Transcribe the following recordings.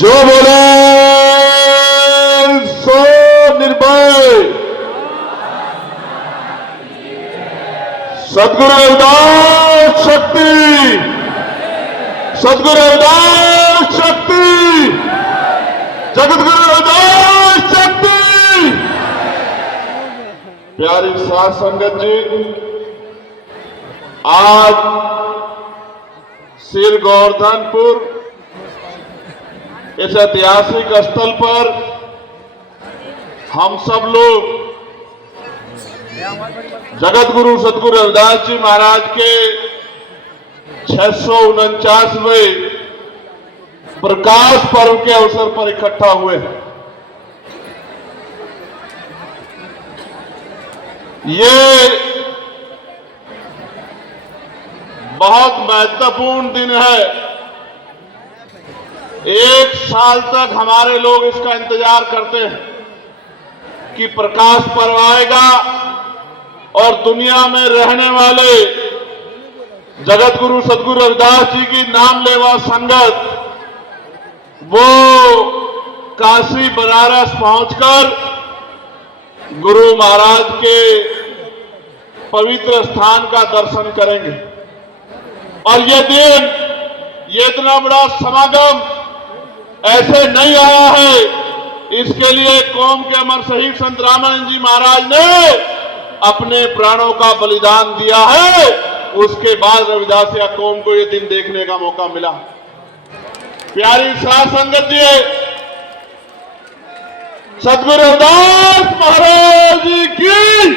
जो बोले सो निर्भय सदगुरु रविदास शक्ति, सदगुरु रविदास शक्ति, जगतगुरु रविदास शक्ति। प्यारी साध संगत जी, आज श्री गोवर्धनपुर इस ऐतिहासिक स्थल पर हम सब लोग जगत गुरु सदगुरु रविदास जी महाराज के 649वें प्रकाश पर्व के अवसर पर इकट्ठा हुए हैं। ये बहुत महत्वपूर्ण दिन है। एक साल तक हमारे लोग इसका इंतजार करते हैं कि प्रकाश पर्व आएगा और दुनिया में रहने वाले जगत गुरु सदगुरु रविदास जी की नाम लेवा संगत वो काशी बनारस पहुंचकर गुरु महाराज के पवित्र स्थान का दर्शन करेंगे। और ये दिन, ये इतना बड़ा समागम ऐसे नहीं आया है। इसके लिए कौम के अमर शहीद संत रामानंद जी महाराज ने अपने प्राणों का बलिदान दिया है। उसके बाद रविदासिया कौम को ये दिन देखने का मौका मिला। प्यारी साध संगत जी, सदगुरु रविदास महाराज जी की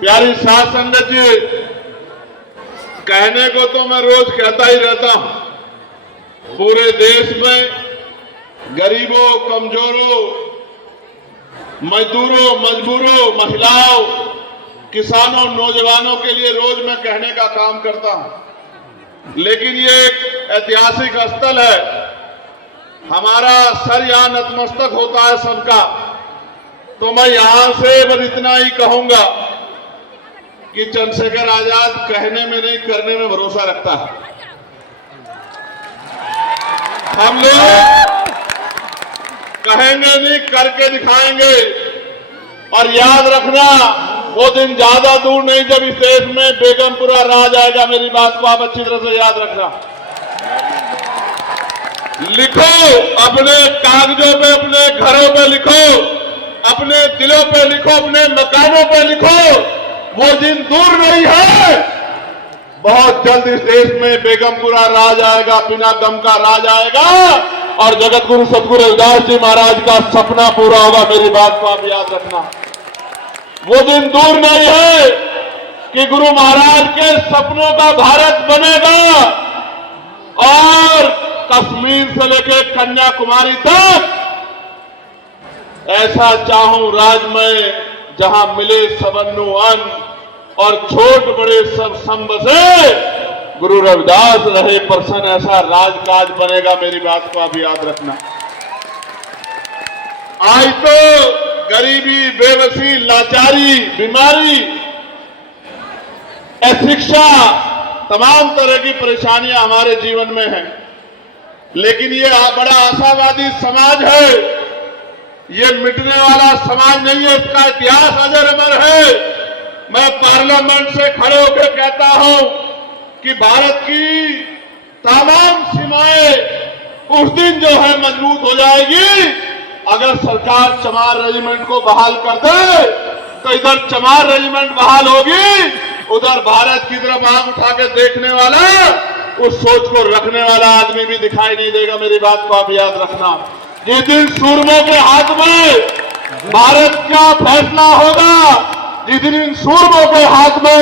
प्यारी साध संगत जी, कहने को तो मैं रोज कहता ही रहता हूं, पूरे देश में गरीबों, कमजोरों, मजदूरों, मजबूरों, महिलाओं, किसानों, नौजवानों के लिए रोज मैं कहने का काम करता हूं। लेकिन ये एक ऐतिहासिक स्थल है। हमारा सर यहां नतमस्तक होता है सबका। तो मैं यहां से बस इतना ही कहूंगा कि चंद्रशेखर आजाद कहने में नहीं, करने में भरोसा रखता है। हम लोग कहेंगे नहीं, करके दिखाएंगे। और याद रखना, वो दिन ज्यादा दूर नहीं जब इस देश में बेगमपुरा राज आएगा। मेरी बात को आप अच्छी तरह से याद रखना। लिखो अपने कागजों पे, अपने घरों पे लिखो, अपने दिलों पे लिखो, अपने मकानों पे लिखो। वो दिन दूर नहीं है। बहुत जल्द इस देश में बेगमपुरा राज आएगा, बिना गम का राज आएगा और जगत गुरु सदगुरु रविदास जी महाराज का सपना पूरा होगा। मेरी बात को आप याद रखना। वो दिन दूर नहीं है कि गुरु महाराज के सपनों का भारत बनेगा और कश्मीर से लेकर कन्याकुमारी तक ऐसा चाहूं राज में जहां मिले सबन्नु अन्न और छोट बड़े सब संबसे, गुरु रविदास रहे प्रसन्न, ऐसा राजकाज बनेगा। मेरी बात को आप याद रखना। आज तो गरीबी, बेबसी, लाचारी, बीमारी, अशिक्षा, तमाम तरह की परेशानियां हमारे जीवन में हैं। लेकिन ये बड़ा आशावादी समाज है। ये मिटने वाला समाज नहीं है। इसका इतिहास अजर अमर है। मैं पार्लियामेंट से खड़े होकर कहता हूं कि भारत की तमाम सीमाएं उस दिन जो है मजबूत हो जाएगी अगर सरकार चमार रेजिमेंट को बहाल कर दे। तो इधर चमार रेजिमेंट बहाल होगी, उधर भारत की तरफ आंख उठा के देखने वाला, उस सोच को रखने वाला आदमी भी दिखाई नहीं देगा। मेरी बात को आप याद रखना। जिस दिन सूरमों के हाथ में भारत का फैसला होगा, जिस दिन इन सूरमों के हाथ में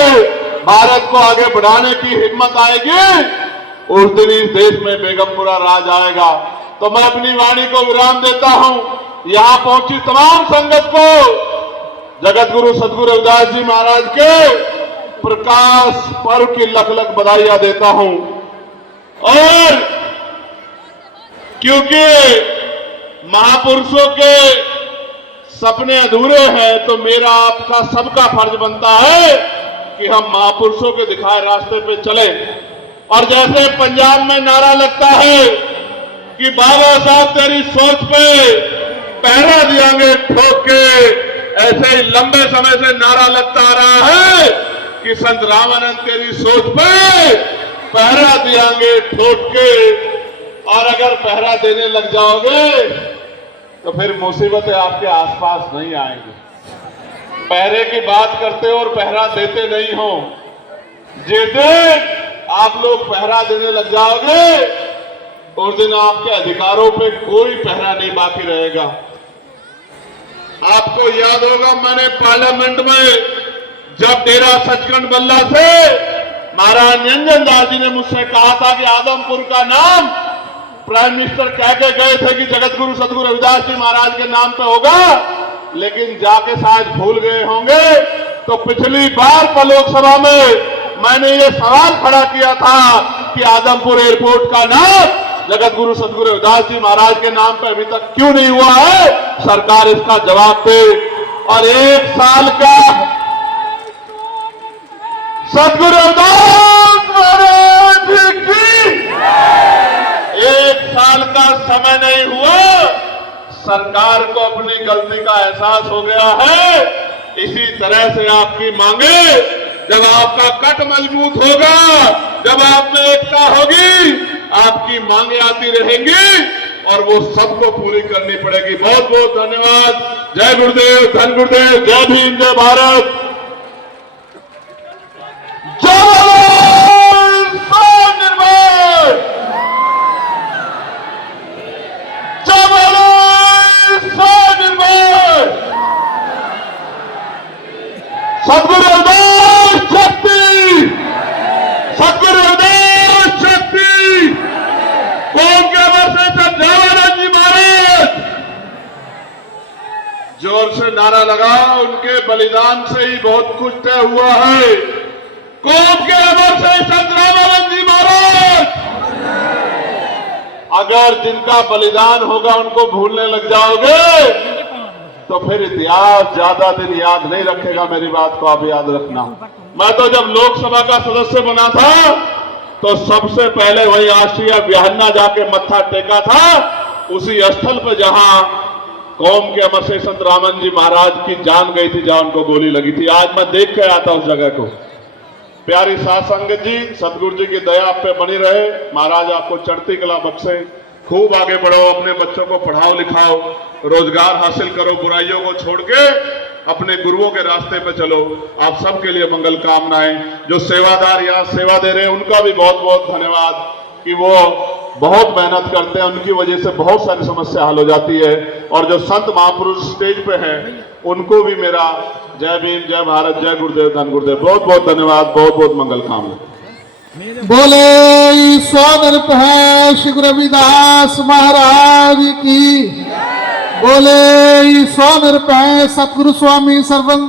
भारत को आगे बढ़ाने की हिम्मत आएगी, उस दिन इस देश में बेगमपुरा राज आएगा। तो मैं अपनी वाणी को विराम देता हूं। यहां पहुंची तमाम संगत को जगत गुरु सदगुरु रविदास जी महाराज के प्रकाश पर्व की लख लख बधाइयां देता हूं। और क्योंकि महापुरुषों के सपने अधूरे हैं, तो मेरा आपका सबका फर्ज बनता है कि हम महापुरुषों के दिखाए रास्ते पे चले। और जैसे पंजाब में नारा लगता है कि बाबा साहब तेरी सोच पे पहरा दियांगे ठोक के। ऐसे ही लंबे समय से नारा लगता आ रहा है कि संत रामानंद तेरी सोच पे पहरा दियांगे ठोक के। और अगर पहरा देने लग जाओगे तो फिर मुसीबतें आपके आसपास नहीं आएंगी। पहरे की बात करते हो और पहरा देते नहीं हो। जिस दिन आप लोग पहरा देने लग जाओगे उस दिन आपके अधिकारों पे कोई पहरा नहीं बाकी रहेगा। आपको याद होगा, मैंने पार्लियामेंट में जब डेरा सचखंड बल्ला से महाराज निरंजन दास जी ने मुझसे कहा था कि आदमपुर का नाम प्राइम मिनिस्टर कह के गए थे कि जगत गुरु सदगुरु रविदास जी महाराज के नाम पे होगा, लेकिन जाके शायद भूल गए होंगे। तो पिछली बार लोकसभा में मैंने ये सवाल खड़ा किया था कि आदमपुर एयरपोर्ट का नाम जगत गुरु सदगुरु रविदास जी महाराज के नाम पे अभी तक क्यों नहीं हुआ है, सरकार इसका जवाब दे। और 1 साल का सदगुरु रविदास महाराज की 1 साल का समय नहीं हुआ, सरकार को अपनी गलती का एहसास हो गया है। इसी तरह से आपकी मांगे, जब आपका कट मजबूत होगा, जब आप में एकता होगी, आपकी मांगे आती रहेंगी और वो सबको पूरी करनी पड़ेगी। बहुत बहुत धन्यवाद। जय गुरुदेव, धन गुरुदेव, जय भीम, जय भारत। सदगुरु रविदास शक्ति, सदगुरु रविदास शक्ति, कौम के वर्षे संत जी महाराज। जोर से नारा लगा, उनके बलिदान से ही बहुत कुछ तय हुआ है। कौम के वर्षे संत रामानंद जी महाराज। अगर जिनका बलिदान होगा उनको भूलने लग जाओगे तो फिर इतिहास ज्यादा दिन याद नहीं रखेगा। मेरी बात को आप याद रखना। मैं तो जब लोकसभा का सदस्य बना था तो सबसे पहले वही आश्रिया बिहान्ना जाके मत्था टेका था, उसी स्थल पर जहां कौम के अमर से संत रामानंद जी महाराज की जान गई थी, जहां उनको गोली लगी थी। आज मैं देख के आता उस जगह को। प्यारी साध संगत जी, सदगुरु जी की दया आप पे बनी रहे। महाराज आपको चढ़ती कला बख्शे। खूब आगे बढ़ो, अपने बच्चों को पढ़ाओ लिखाओ, रोजगार हासिल करो, बुराइयों को छोड़ के अपने गुरुओं के रास्ते पे चलो। आप सबके लिए मंगल कामनाएं। जो सेवादार यहाँ सेवा दे रहे हैं उनका भी बहुत बहुत धन्यवाद कि वो बहुत मेहनत करते हैं, उनकी वजह से बहुत सारी समस्या हल हो जाती है। और जो संत महापुरुष स्टेज पे हैं उनको भी मेरा जय भीम, जय भारत, जय गुरुदेव, धन गुरुदेव। बहुत बहुत धन्यवाद, बहुत बहुत मंगल कामना। बोले स्वनिर्भय श्री गुरु रविदास महाराज की। बोले स्वनिर्भय सतगुरु स्वामी सर्वंदा।